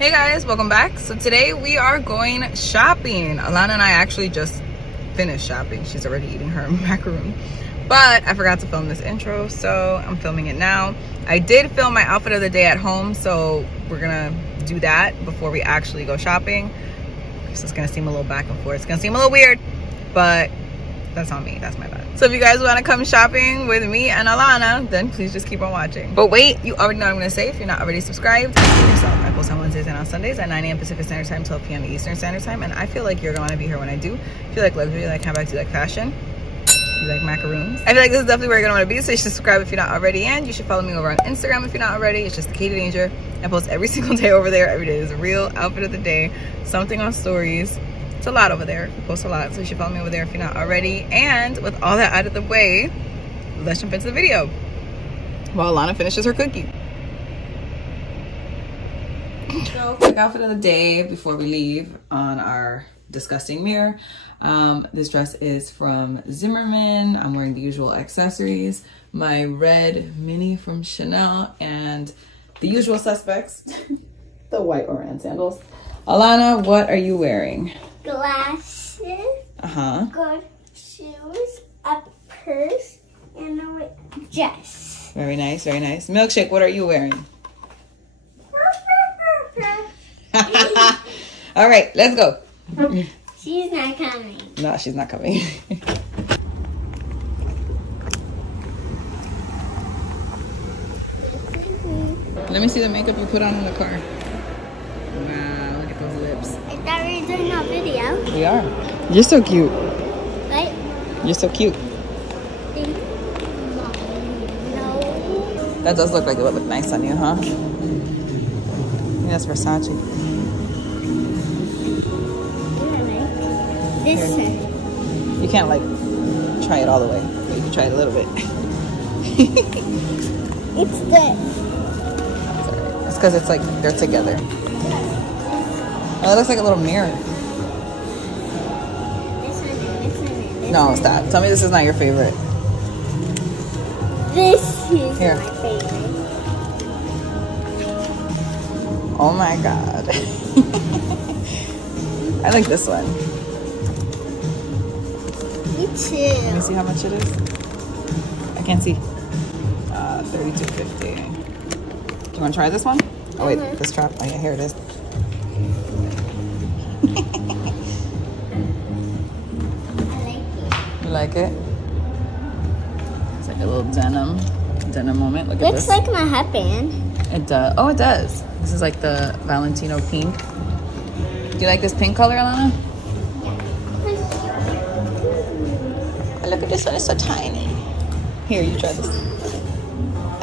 Hey guys, welcome back. So today we are going shopping. Alana and I actually just finished shopping. She's already eating her macaroon, but I forgot to film this intro, so I'm filming it now. I did film my outfit of the day at home, so we're gonna do that before we actually go shopping. So it's gonna seem a little back and forth. It's gonna seem a little weird, but that's on me, that's my bad. So if you guys want to come shopping with me and Alana, then please just keep on watching. But wait, you already know what I'm gonna say. If you're not already subscribed, do yourself. I post on Wednesdays and on Sundays at 9 a.m. Pacific Standard Time, 12 p.m. Eastern Standard Time, and I feel like you're gonna be here when I do. If you like luxury, you like handbags, you like fashion, you like macaroons, I feel like this is definitely where you're gonna want to be. So you should subscribe if you're not already, and you should follow me over on Instagram if you're not already. It's just Katie Danger. I post every single day over there. Every day is a real outfit of the day, something on stories. It's a lot over there. I post a lot, so you should follow me over there if you're not already. And with all that out of the way, let's jump into the video while Alana finishes her cookie. So, quick outfit of the day before we leave on our disgusting mirror. This dress is from Zimmerman. I'm wearing the usual accessories, my red mini from Chanel, and the usual suspects, the white Laurent sandals. Alana, what are you wearing? Glasses, good shoes, a purse, and a dress. Very nice, very nice. Milkshake, what are you wearing? All right, let's go. She's not coming. No, she's not coming. Let me see the makeup you put on in the car. Wow, look at those lips. I thought we were doing a video. We are. You're so cute. Right? You're so cute. No. That does look like it would look nice on you, huh? I think that's Versace. This Here. You can't like try it all the way. But you can try it a little bit. It's this. It's because it's like they're together. Oh, it looks like a little mirror. This one. No, stop. Tell me this is not your favorite. This is Here. my favorite. Oh my god. I like this one. Me Let me too. see how much it is. I can't see. $32.50. Do you want to try this one? Oh wait, this strap. Oh yeah, here it is. I like it. You like it? It's like a little denim moment. Look at Looks this. like my headband. It does. Oh, it does. This is like the Valentino pink. Do you like this pink color, Alana? Oh, look at this one. It's so tiny. Here, you try this.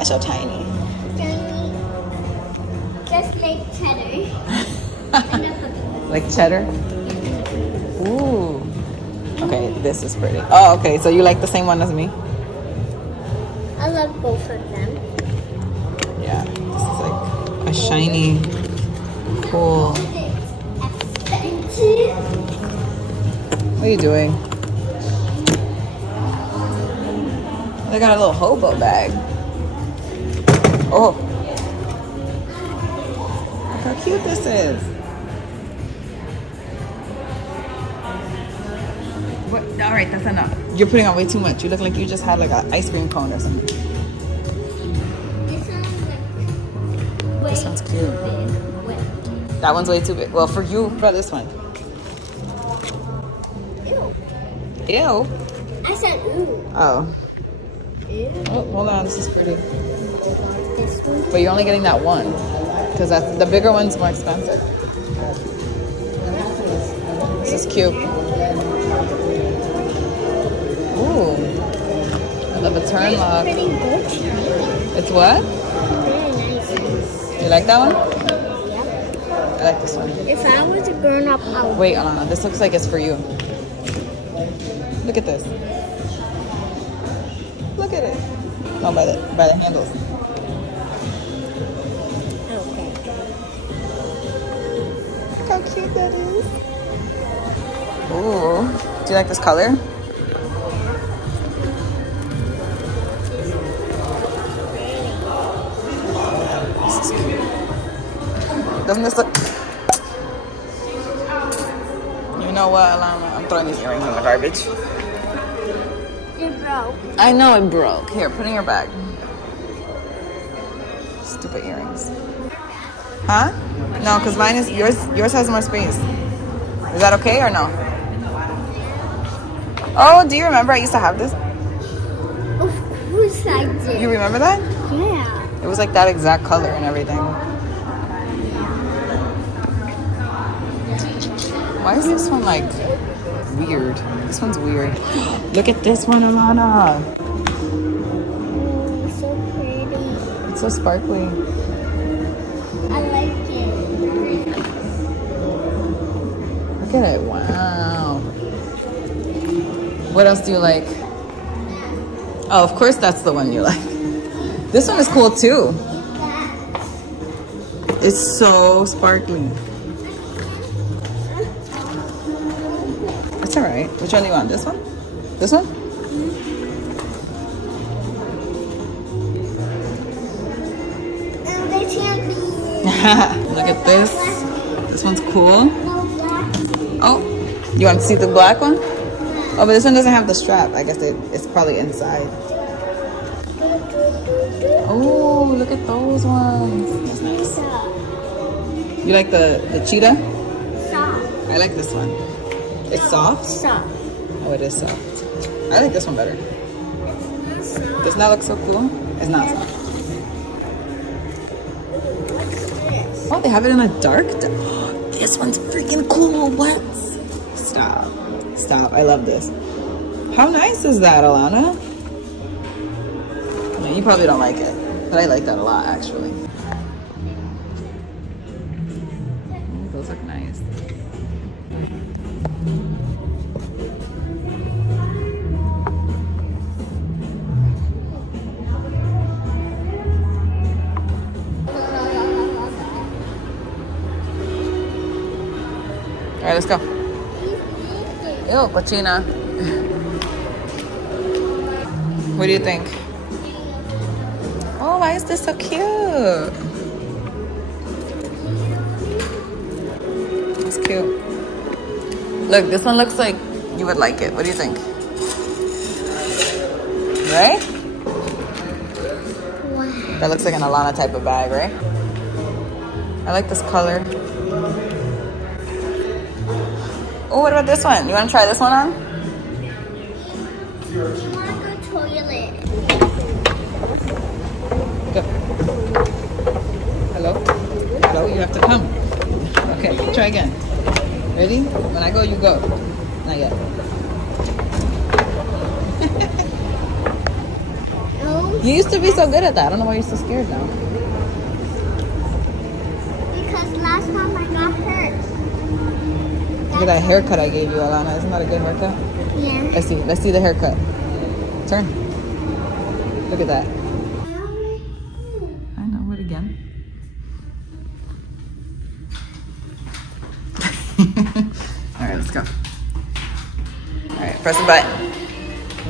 It's so tiny. Just like cheddar. Like cheddar? Ooh. Okay, this is pretty. Oh, okay. So you like the same one as me? I love both of them. Yeah. This is like a shiny, cool. What are you doing? They got a little hobo bag. Oh. Look how cute this is. What? All right, that's enough. You're putting on way too much. You look like you just had like an ice cream cone or something. This one's cute. That one's way too big. Well, for you, try this one. Ew. Ew. I said ooh. Oh. Ew. Oh, hold on. This is pretty. This one. But you're only getting that one. Because the bigger one's more expensive. This is cute. Ooh. I love a turn lock. Pretty good. It's what? Very nice. You like that one? Yeah. I like this one. If I was a grown up, I would. Wait, Alana. This looks like it's for you. Look at this. Look at it. No, by the handles. Okay. Look how cute that is. Ooh. Do you like this color? This is cute. Doesn't this look... You know what, Alana? I'm throwing these earrings in the garbage. It broke. I know it broke. Here, put it in your bag. Stupid earrings. Huh? No, because mine is... Yours has more space. Is that okay or no? Oh, do you remember I used to have this? Of course I did. You remember that? Yeah. It was like that exact color and everything. Why is this one like weird? This one's weird. Look at this one, Alana. Oh, it's so pretty. It's so sparkly. I like it. Look at it. Wow. What else do you like? Oh, of course that's the one you like. This one is cool too. It's so sparkly. It's alright. Which one do you want? This one? This one? And they can't be. Look at this. This one's cool. No black. Oh, you want to see the black one? Oh, but this one doesn't have the strap. I guess it's probably inside. Oh, look at those ones. That's nice. You like the cheetah? Soft. I like this one. It's soft? Soft. Oh, it is soft. I like this one better. Doesn't that look so cool? It's not soft. Oh, they have it in a dark. This one's freaking cool. What? Stop. Stop. I love this. How nice is that, Alana? I mean, you probably don't like it, but I like that a lot, actually. Those look nice. All right, let's go. Ew, cochina. What do you think? Oh, why is this so cute? It's cute. Look, this one looks like you would like it. What do you think? Right? Wow. That looks like an Alana type of bag, right? I like this color. Oh, what about this one? You want to try this one on? I want to go toilet. Go. Hello? Hello, you have to come. Okay, try again. Ready? When I go, you go. Not yet. No. You used to be so good at that. I don't know why you're so scared now. Because last time I got hurt. Look at that haircut I gave you, Alana. Isn't that a good haircut? Yeah. Let's see. Let's see the haircut. Turn. Look at that. I know. What again? All right, let's go. All right, press the button.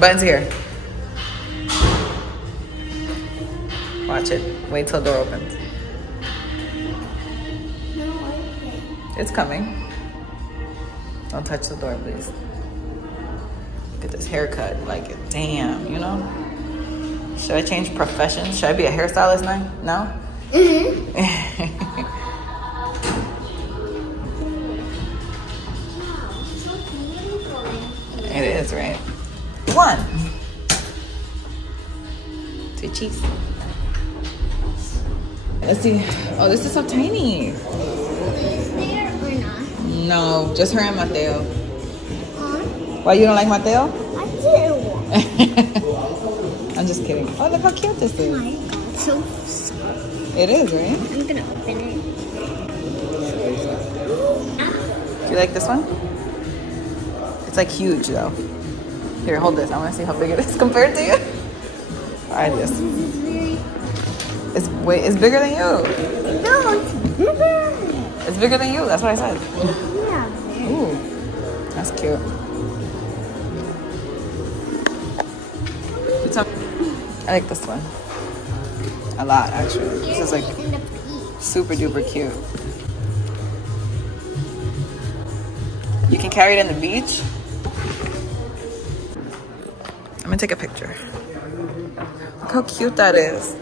Button's here. Watch it. Wait till the door opens. It's coming. Don't touch the door, please. Look at this haircut. Like, damn, you know? Should I change professions? Should I be a hairstylist now? No? It is, right? One. Two cheeks. Let's see. Oh, this is so tiny. Is there or not? No, just her and Mateo. Huh? Why, you don't like Mateo? I do. I'm just kidding. Oh, look how cute this Oh is. my god, so soft. It is, right? I'm gonna open it. Do you like this one? It's like huge though. Here, hold this. I want to see how big it is compared to you. Try this. This is very... It's bigger than you. No, it's bigger. It's bigger than you. That's what I said. Yeah. Ooh, that's cute. I like this one a lot, actually. This is like In the peach. super duper cute. You can carry it in the beach. I'm gonna take a picture. Look how cute that is.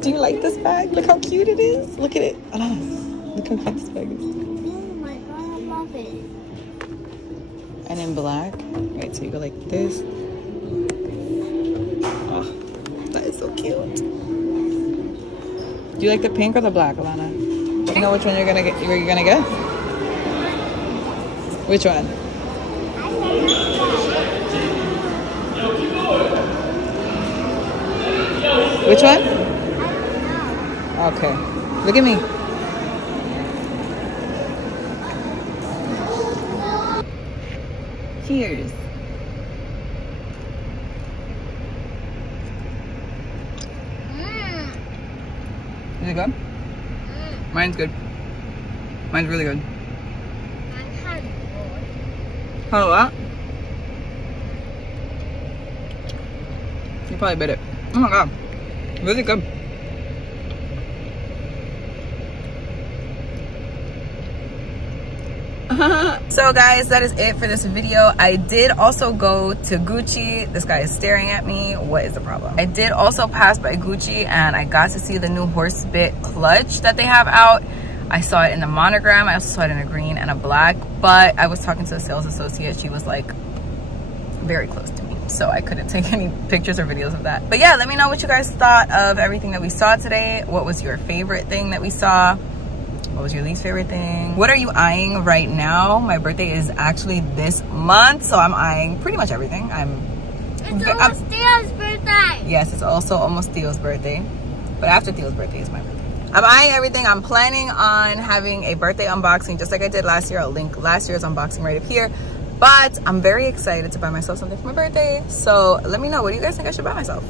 Do you like this bag? Look how cute it is. Look at it. Look how cute this bag is. Oh my god, I love it. And in black. Right, so you go like this. Oh, that is so cute. Do you like the pink or the black, Alana? Do you know which one you're gonna get? Which one? Which one? Okay. Look at me. Cheers. Is it good? Mine's good. Mine's really good. Hello, what? You probably bit it. Oh my god. Really good. So guys, that is it for this video. I did also go to Gucci. This guy is staring at me. What is the problem? I did also pass by Gucci and I got to see the new horse bit clutch that they have out. I saw it in the monogram. I also saw it in a green and a black, but I was talking to a sales associate. She was like very close to me, so I couldn't take any pictures or videos of that. But yeah, let me know what you guys thought of everything that we saw today. What was your favorite thing that we saw? What was your least favorite thing? What are you eyeing right now? My birthday is actually this month, so I'm eyeing pretty much everything. It's almost Theo's birthday. Yes, it's also almost Theo's birthday, but after Theo's birthday is my birthday. I'm eyeing everything. I'm planning on having a birthday unboxing just like I did last year. I'll link last year's unboxing right up here. But I'm very excited to buy myself something for my birthday. So let me know, what do you guys think I should buy myself?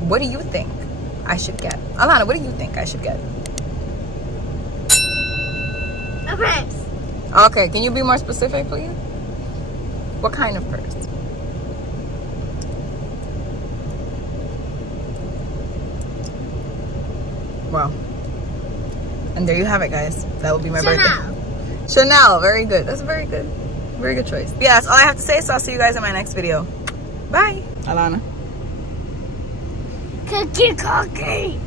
What do you think I should get? Alana, what do you think I should get? A purse. Okay, can you be more specific, please? What kind of purse? Wow. And there you have it, guys. That will be my birthday. Chanel, very good. That's a very good choice. Yeah, that's all I have to say, so I'll see you guys in my next video. Bye. Alana. Cookie.